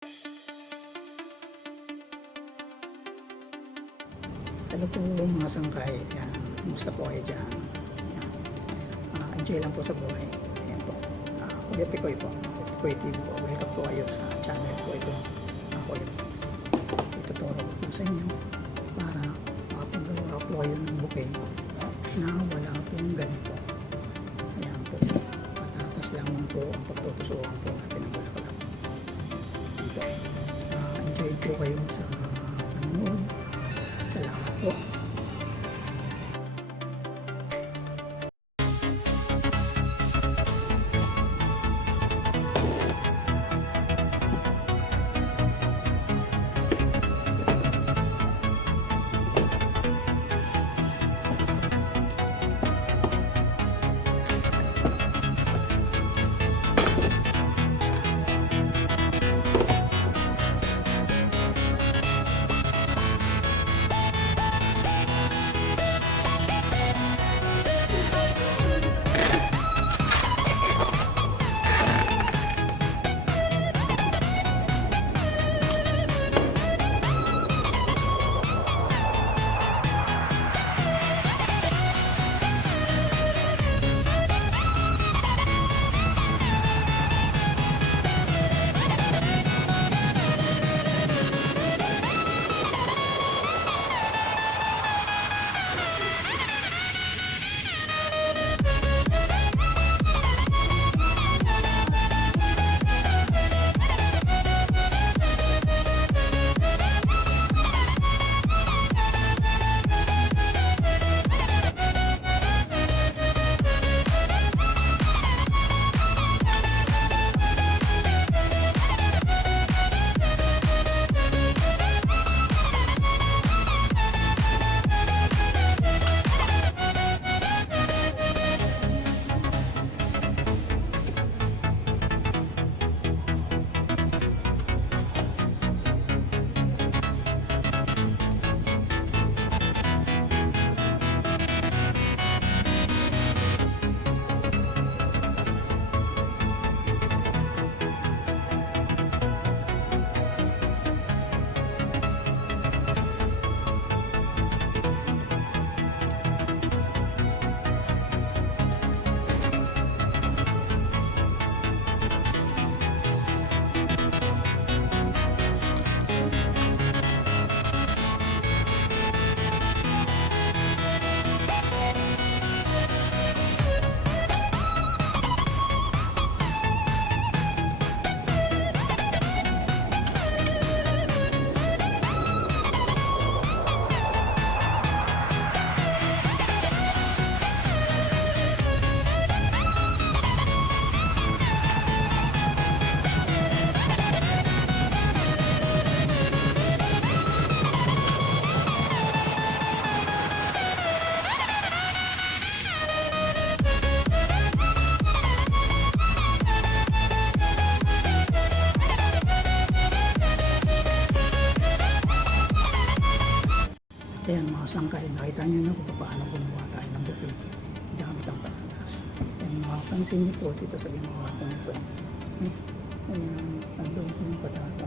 Hello po mga sangkay, yan. Kumusta po kayo dyan? Yan. Enjoy lang po sa buhay. Yan po. Kuya Pikoy po. Kuya Pikoy TV po. Welcome po kayo sa channel po ito. Ako yun. Ituturo ko po sa inyo para makapagawa po kayo ng bouquet na wala pong ganito. Ayan po. Patatas lamang po ang pagtutusuan po natin ng bulaklak. Enjoy po kayo sa panonood. Salamat po. Ayan mga sangkay, nakita nyo na kung paano gumawa tayo ng bouquet gamit ang patatas. Ayan, makapansin nyo po dito sa ginawa ko nito. Ayan, nandun ko yung patatas.